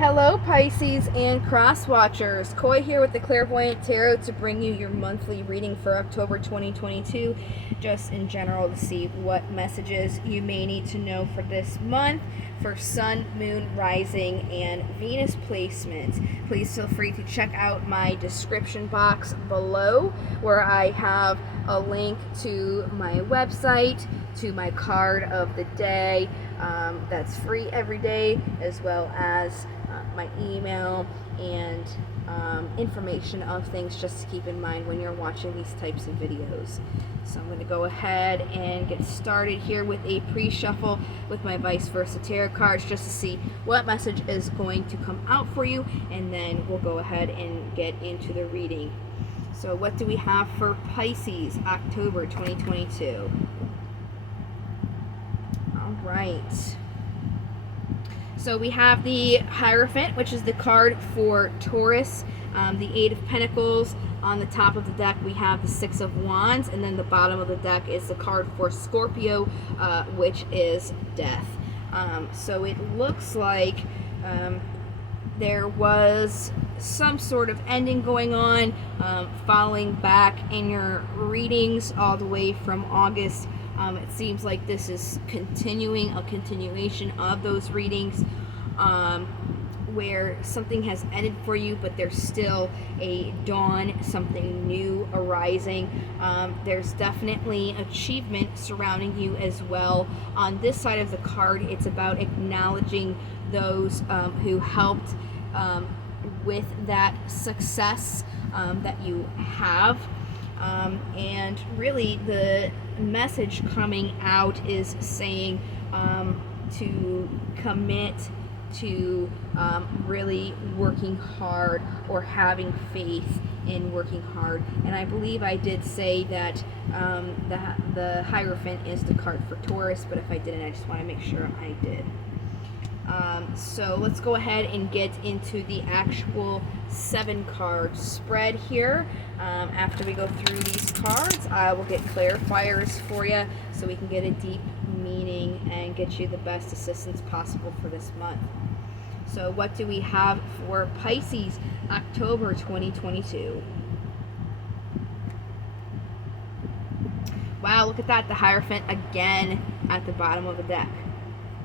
Hello, Pisces and Cross Watchers. Koi here with the Clairvoyant Tarot to bring you your monthly reading for October 2022, just in general to see what messages you may need to know for this month for Sun, Moon, Rising, and Venus placement. Please feel free to check out my description box below where I have a link to my website, to my card of the day that's free every day, as well as my email and information of things just to keep in mind when you're watching these types of videos. So I'm going to go ahead and get started here with a pre-shuffle with my vice versa tarot cards just to see what message is going to come out for you, and then we'll go ahead and get into the reading. So what do we have for Pisces, October 2022? All right. So we have the Hierophant, which is the card for Taurus, the Eight of Pentacles. On the top of the deck, we have the Six of Wands, and then the bottom of the deck is the card for Scorpio, which is Death. So it looks like there was some sort of ending going on, following back in your readings all the way from August. It seems like this is a continuation of those readings, where something has ended for you, but there's still a dawn, something new arising. There's definitely achievement surrounding you as well. On this side of the card, it's about acknowledging those who helped with that success that you have. And really the message coming out is saying to commit to really working hard, or having faith in working hard. And I believe I did say that the Hierophant is the card for Taurus, but if I didn't, I just want to make sure I did. So let's go ahead and get into the actual 7-card spread here. After we go through these cards, I will get clarifiers for you so we can get a deep meaning and get you the best assistance possible for this month. So what do we have for Pisces, October 2022? Wow, look at that, the Hierophant again at the bottom of the deck.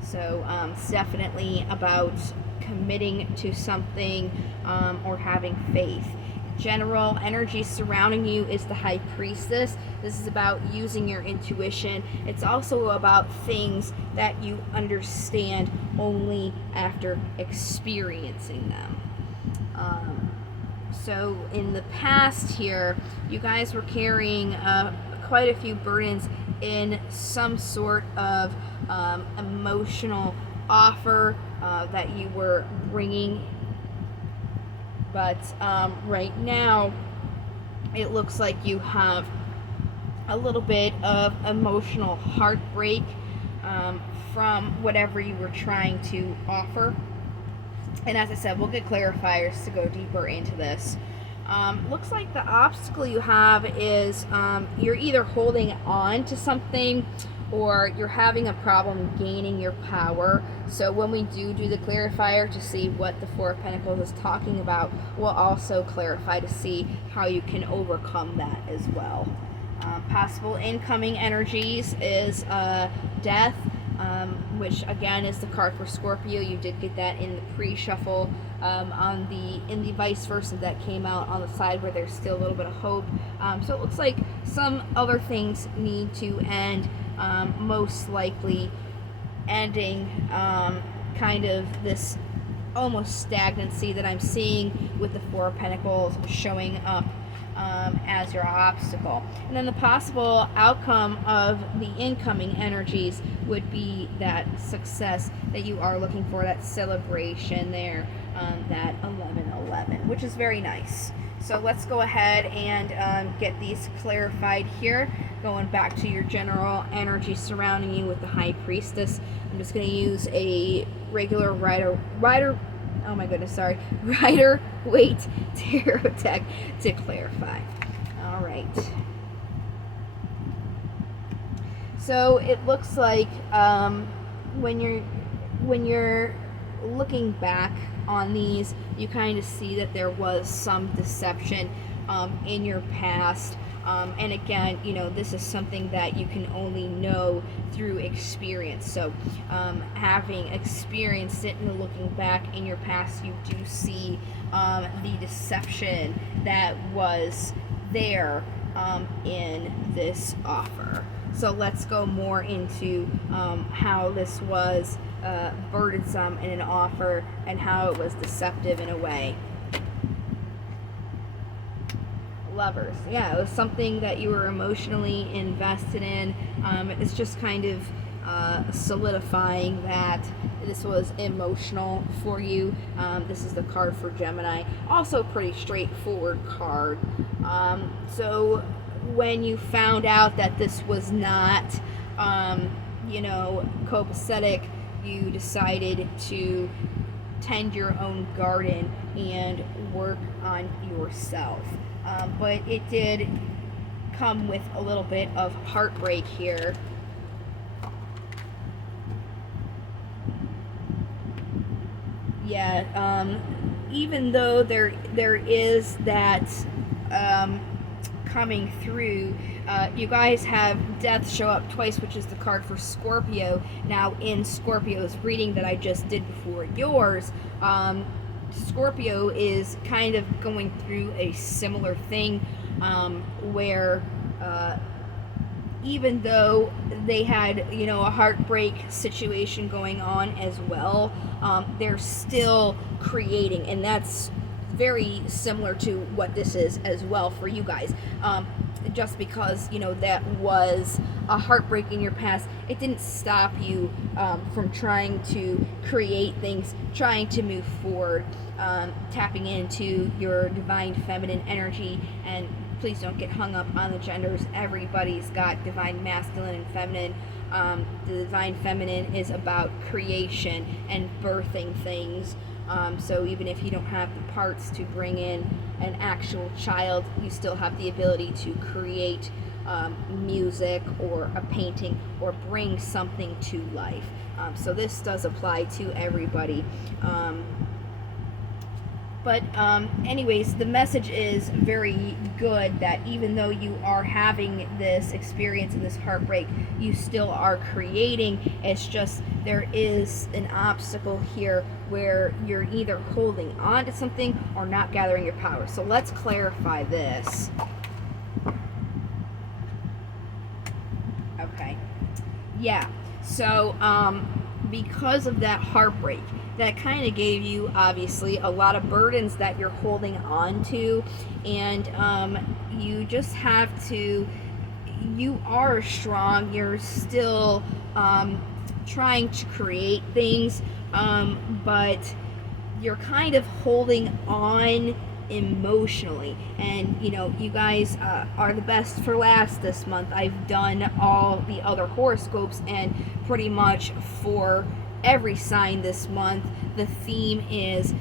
So it's definitely about committing to something or having faith. General energy surrounding you is the High Priestess. This is about using your intuition. It's also about things that you understand only after experiencing them. So in the past here, you guys were carrying quite a few burdens in some sort of emotional offer that you were bringing, but right now it looks like you have a little bit of emotional heartbreak from whatever you were trying to offer. And as I said, we'll get clarifiers to go deeper into this. Looks like the obstacle you have is you're either holding on to something, or you're having a problem gaining your power. So when we do the clarifier to see what the Four of Pentacles is talking about, we'll also clarify to see how you can overcome that as well. Possible incoming energies is Death, which again is the card for Scorpio. You did get that in the pre-shuffle. In the vice versa that came out on the side where there's still a little bit of hope. So it looks like some other things need to end, most likely ending kind of this almost stagnancy that I'm seeing with the Four of Pentacles showing up as your obstacle. And then the possible outcome of the incoming energies would be that success that you are looking for, that celebration there, that 11-11, which is very nice. So let's go ahead and get these clarified here. Going back to your general energy surrounding you with the High Priestess, I'm just going to use a regular Rider Waite tarot deck to clarify. All right. So it looks like when you're looking back on these, you kind of see that there was some deception in your past. And again, this is something that you can only know through experience. So, having experienced it and looking back in your past, you do see the deception that was there in this offer. So let's go more into how this was burdensome in an offer and how it was deceptive in a way. Lovers. Yeah, it was something that you were emotionally invested in. It's just kind of solidifying that this was emotional for you. This is the card for Gemini. Also pretty straightforward card. So when you found out that this was not, copacetic, you decided to tend your own garden and work on yourself. But it did come with a little bit of heartbreak here. Yeah, even though there is that coming through, you guys have death show up twice, which is the card for Scorpio. Now in Scorpio's reading that I just did before yours, Scorpio is kind of going through a similar thing where even though they had a heartbreak situation going on as well, they're still creating, and that's very similar to what this is as well for you guys. Just because that was a heartbreak in your past, it didn't stop you from trying to create things, trying to move forward, tapping into your divine feminine energy. And please don't get hung up on the genders. Everybody's got divine masculine and feminine. The divine feminine is about creation and birthing things. So even if you don't have the parts to bring in an actual child, you still have the ability to create music or a painting or bring something to life. So this does apply to everybody. But anyways, the message is very good that even though you are having this experience and this heartbreak, you still are creating. It's just there is an obstacle here where you're either holding on to something or not gathering your power. So let's clarify this. Okay. Yeah. So because of that heartbreak, that kind of gave you obviously a lot of burdens that you're holding on to, and you just have to, you are strong, you're still trying to create things, but you're kind of holding on emotionally. And you guys are the best for last this month. I've done all the other horoscopes, and pretty much for every sign this month, the theme is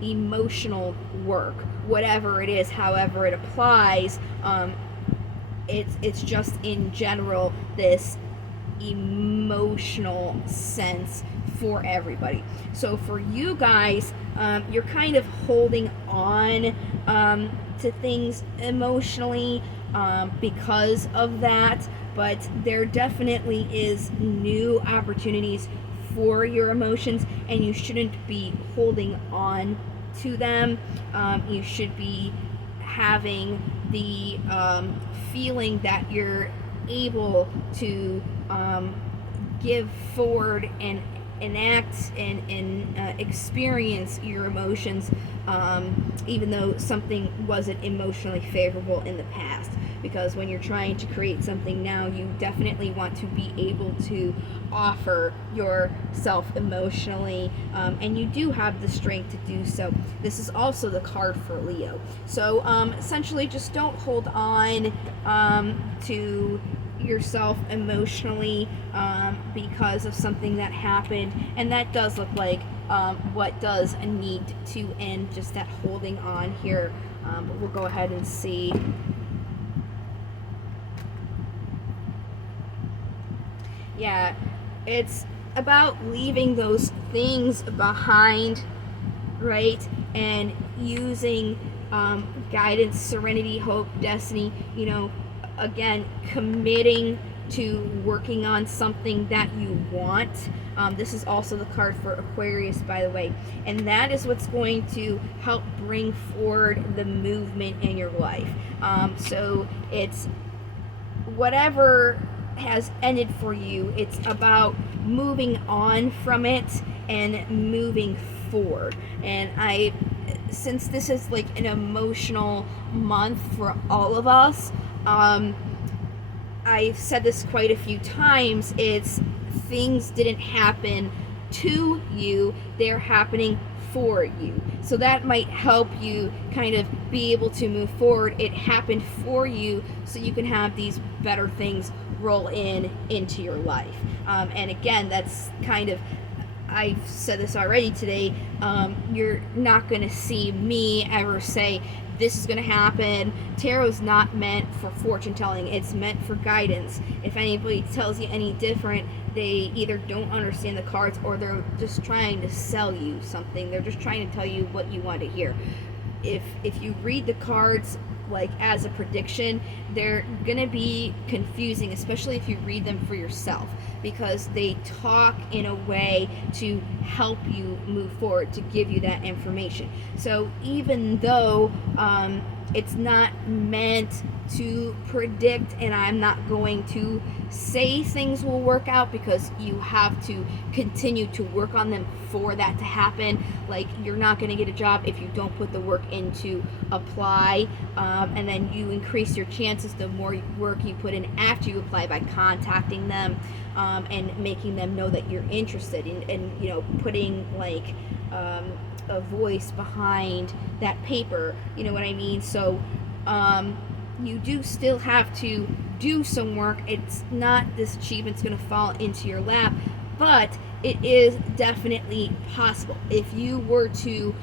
emotional work. Whatever it is, however it applies, it's just in general this emotional sense for everybody. So for you guys, you're kind of holding on to things emotionally because of that, but there definitely is new opportunities for your emotions, and you shouldn't be holding on to them. You should be having the feeling that you're able to give forward and enact and experience your emotions, even though something wasn't emotionally favorable in the past. Because when you're trying to create something now, you definitely want to be able to offer yourself emotionally, and you do have the strength to do so. This is also the card for Leo. So essentially, just don't hold on to yourself emotionally because of something that happened, and that does look like what does need to end, just that holding on here. But we'll go ahead and see. Yeah, it's about leaving those things behind, right? And using guidance, serenity, hope, destiny, again, committing to working on something that you want. This is also the card for Aquarius, by the way. And that is what's going to help bring forward the movement in your life. So it's whatever has ended for you, it's about moving on from it and moving forward. And since this is like an emotional month for all of us, I've said this quite a few times, it's things didn't happen to you, they're happening for you. So that might help you kind of be able to move forward. It happened for you so you can have these better things roll into your life. And again, that's kind of, I've said this already today, you're not going to see me ever say this is going to happen. Tarot is not meant for fortune telling, it's meant for guidance. If anybody tells you any different, they either don't understand the cards or they're just trying to sell you something. They're just trying to tell you what you want to hear. If you read the cards like as a prediction, they're gonna be confusing, especially if you read them for yourself, because they talk in a way to help you move forward, to give you that information. So even though it's not meant to predict, and I'm not going to say things will work out, because you have to continue to work on them for that to happen. Like, you're not going to get a job if you don't put the work in to apply, and then you increase your chances the more work you put in after you apply by contacting them, and making them know that you're interested in, and putting like a voice behind that paper, you know what I mean? So you do still have to do some work. It's not this achievement's going to fall into your lap, but it is definitely possible. If you were to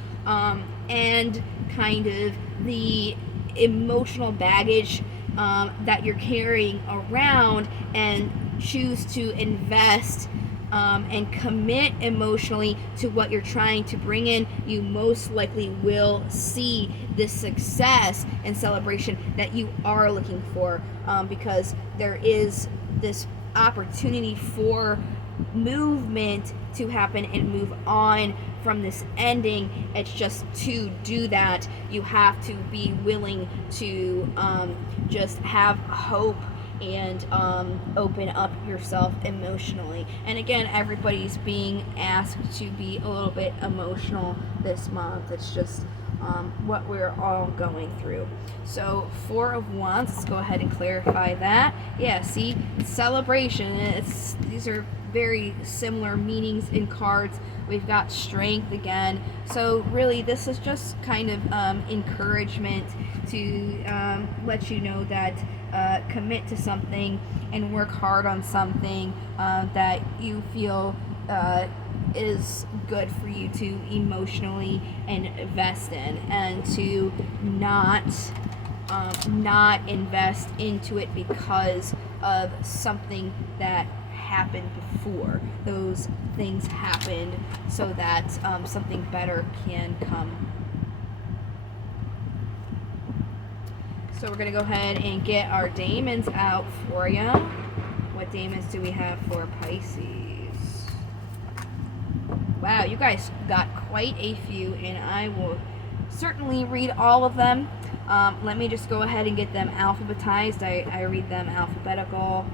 end kind of the emotional baggage that you're carrying around and choose to invest and commit emotionally to what you're trying to bring in, you most likely will see this success and celebration that you are looking for, because there is this opportunity for movement to happen and move on from this ending. It's just, to do that, you have to be willing to just have hope and open up yourself emotionally. And again, everybody's being asked to be a little bit emotional this month. It's just what we're all going through. So 4 of Wands, let's go ahead and clarify that. Yeah, see, celebration. These are very similar meanings in cards. We've got strength again. So really, this is just kind of encouragement to let you know that commit to something and work hard on something that you feel is good for you to emotionally invest in, and to not invest into it because of something that happened before. Those things happened so that something better can come. So we're going to go ahead and get our daemons out for you. What daemons do we have for Pisces? Wow, you guys got quite a few, and I will certainly read all of them. Let me just go ahead and get them alphabetized. I read them alphabetical.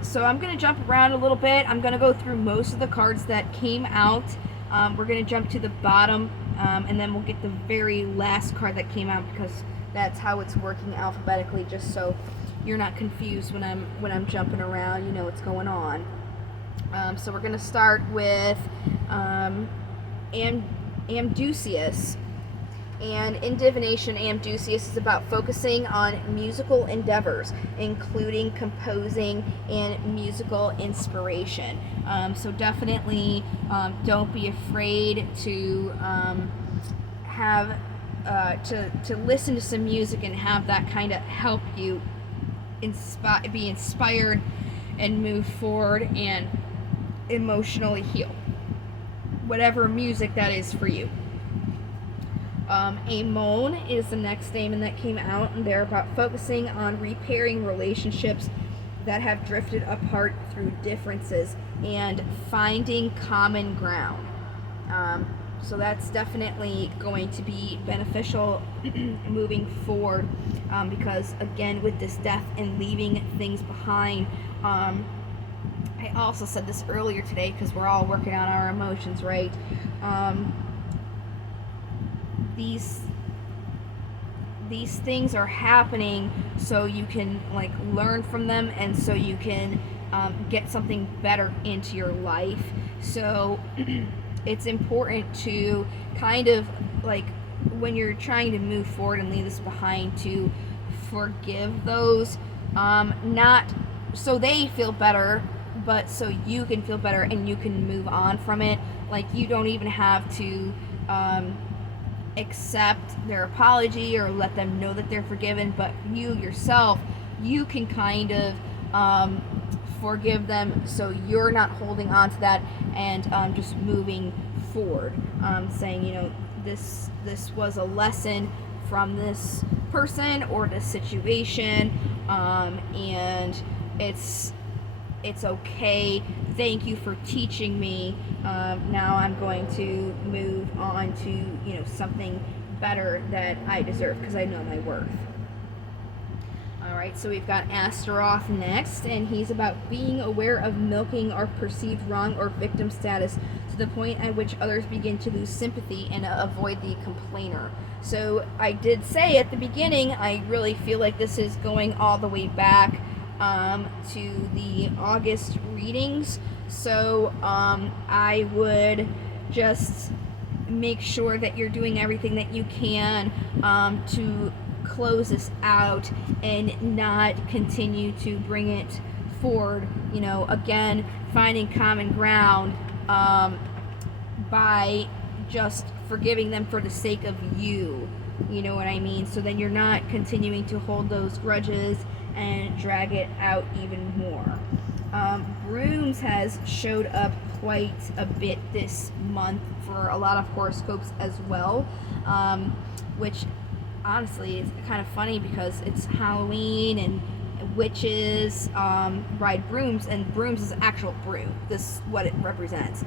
So I'm going to jump around a little bit. I'm going to go through most of the cards that came out. We're going to jump to the bottom, and then we'll get the very last card that came out, because that's how it's working alphabetically, just so you're not confused when I'm jumping around. You know what's going on. So we're going to start with Amdusius. And in divination, Amdusius is about focusing on musical endeavors, including composing and musical inspiration. So definitely don't be afraid to have to listen to some music and have that kind of help you be inspired and move forward and emotionally heal. Whatever music that is for you. Amon is the next statement that came out, and they're about focusing on repairing relationships that have drifted apart through differences and finding common ground. So that's definitely going to be beneficial moving forward, because again, with this death and leaving things behind, I also said this earlier today because we're all working on our emotions, right? These things are happening so you can like learn from them, and so you can get something better into your life. So it's important to kind of like, when you're trying to move forward and leave this behind, to forgive those, not so they feel better, but so you can feel better and you can move on from it. Like, you don't even have to accept their apology or let them know that they're forgiven, but you yourself, you can kind of forgive them so you're not holding on to that, and just moving forward, saying, you know, this was a lesson from this person or this situation, and it's okay. Thank you for teaching me. Now I'm going to move on to, you know, something better that I deserve because I know my worth. Alright, so we've got Astaroth next, and he's about being aware of milking our perceived wrong or victim status to the point at which others begin to lose sympathy and avoid the complainer. So I did say at the beginning, I really feel like this is going all the way back to the August readings. So I would just make sure that you're doing everything that you can to close this out and not continue to bring it forward. You know, again, finding common ground by just forgiving them for the sake of you. You know what I mean? So then you're not continuing to hold those grudges and drag it out even more. Brooms has showed up quite a bit this month for a lot of horoscopes as well, which honestly is kind of funny because it's Halloween and witches ride brooms, and brooms is actual broom. This is what it represents.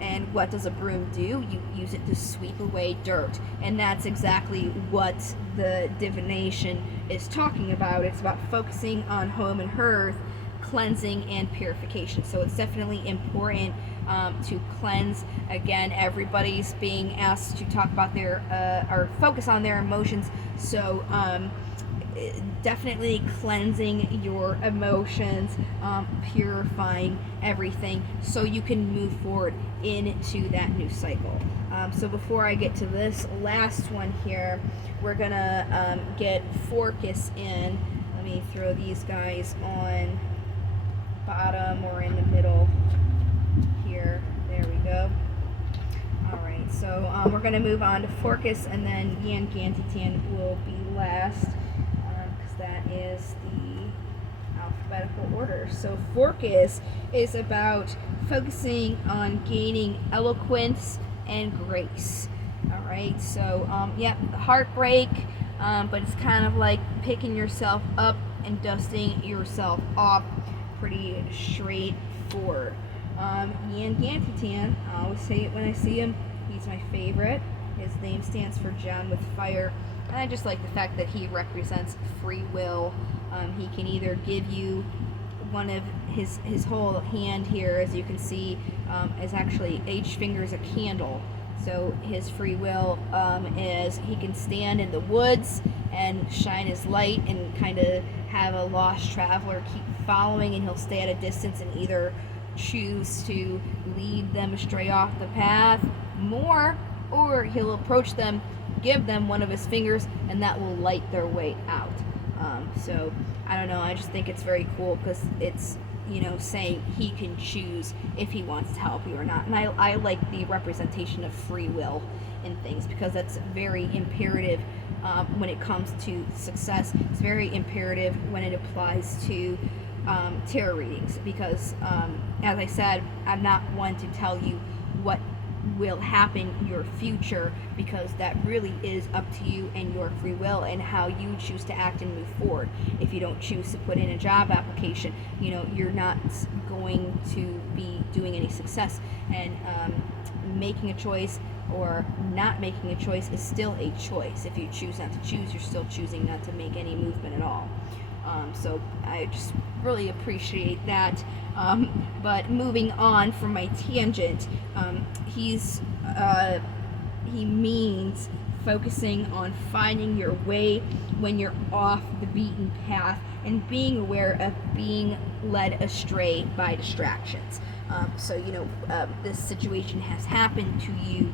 And what does a broom do? You use it to sweep away dirt, and that's exactly what the divination is talking about. It's about focusing on home and hearth, cleansing and purification. So it's definitely important to cleanse. Again, everybody's being asked to talk about their or focus on their emotions. So definitely cleansing your emotions, purifying everything so you can move forward into that new cycle. So before I get to this last one here, we're gonna get Forcus in. Let me throw these guys on bottom or in the middle here. There we go. Alright, so we're going to move on to Forcus, and then Yan Gantitan will be last, because that is the alphabetical order. So Forcus is about focusing on gaining eloquence and grace. Alright, so yeah, heartbreak, but it's kind of like picking yourself up and dusting yourself off. Pretty straightforward. Yan Gantitan, I always say it when I see him, he's my favorite. His name stands for Gem with Fire, and I just like the fact that he represents free will. He can either give you one of his whole hand here, as you can see, is actually each finger is a candle. So his free will is he can stand in the woods and shine his light and kind of have a lost traveler keep following, and he'll stay at a distance and either choose to lead them astray off the path more, or he'll approach them give them one of his fingers, and that will light their way out. So I don't know, I just think it's very cool because it's, saying he can choose if he wants to help you or not. And I like the representation of free will in things, because that's very imperative when it comes to success. It's very imperative when it applies to tarot readings, because as I said, I'm not one to tell you what will happen in your future, because that really is up to you and your free will and how you choose to act and move forward. If you don't choose to put in a job application, you're not going to be doing any success. And making a choice or not making a choice is still a choice. If you choose not to choose, you're still choosing not to make any movement at all. So I just really appreciate that. But moving on from my tangent, he means focusing on finding your way when you're off the beaten path and being aware of being led astray by distractions. So this situation has happened to you.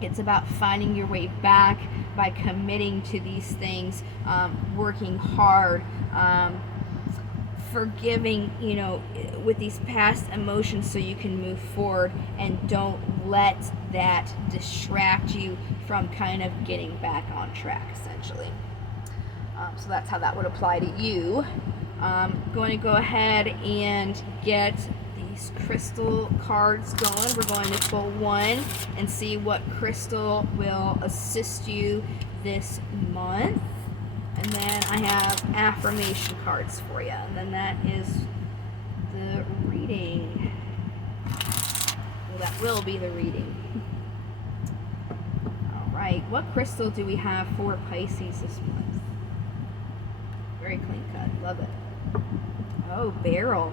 It's about finding your way back by committing to these things, working hard, forgiving, with these past emotions so you can move forward, and don't let that distract you from kind of getting back on track, essentially. So that's how that would apply to you. I'm going to go ahead and get these crystal cards going. We're going to pull one and see what crystal will assist you this month. And then I have affirmation cards for you. And then that is the reading. Well, that will be the reading. All right. What crystal do we have for Pisces this month? Very clean cut. Love it. Oh, beryl.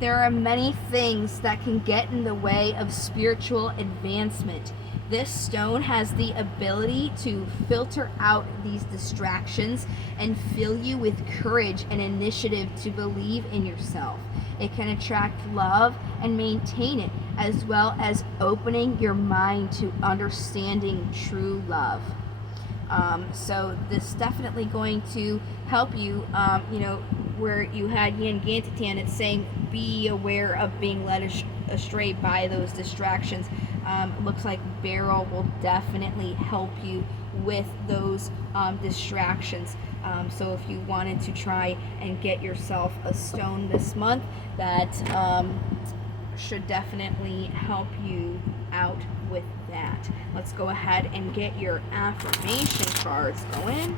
There are many things that can get in the way of spiritual advancement. This stone has the ability to filter out these distractions and fill you with courage and initiative to believe in yourself. It can attract love and maintain it, as well as opening your mind to understanding true love. So this is definitely going to help you, where you had Yin Gantitan, it's saying be aware of being led astray by those distractions. Looks like beryl will definitely help you with those distractions. So if you wanted to try and get yourself a stone this month, that should definitely help you out with that. Let's go ahead and get your affirmation cards going.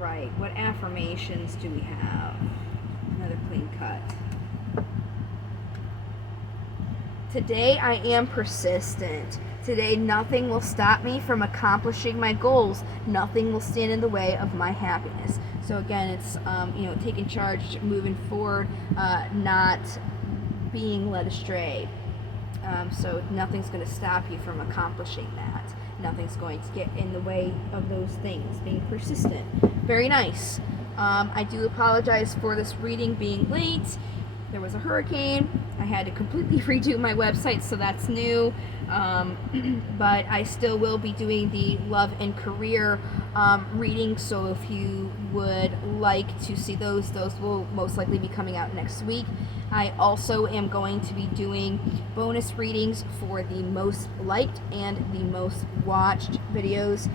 Right, what affirmations do we have? Another clean cut. Today I am persistent. Today nothing will stop me from accomplishing my goals. Nothing will stand in the way of my happiness. So again, it's taking charge, moving forward, not being led astray. So nothing's going to stop you from accomplishing that. Nothing's going to get in the way of those things. Being persistent. Very nice. I do apologize for this reading being late. There was a hurricane. I had to completely redo my website, so that's new. But I still will be doing the love and career reading, so if you would like to see those will most likely be coming out next week. I also am going to be doing bonus readings for the most liked and the most watched videos,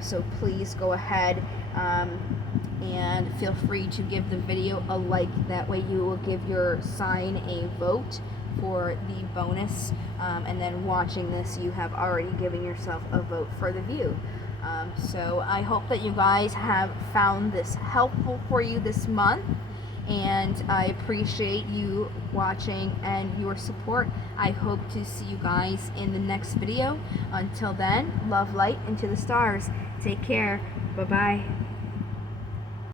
so please go ahead and feel free to give the video a like. That way you will give your sign a vote for the bonus, and then watching this you have already given yourself a vote for the view. So I hope that you guys have found this helpful for you this month, and I appreciate you watching and your support. I hope to see you guys in the next video. Until then, love, light, and to the stars. Take care. Bye-bye.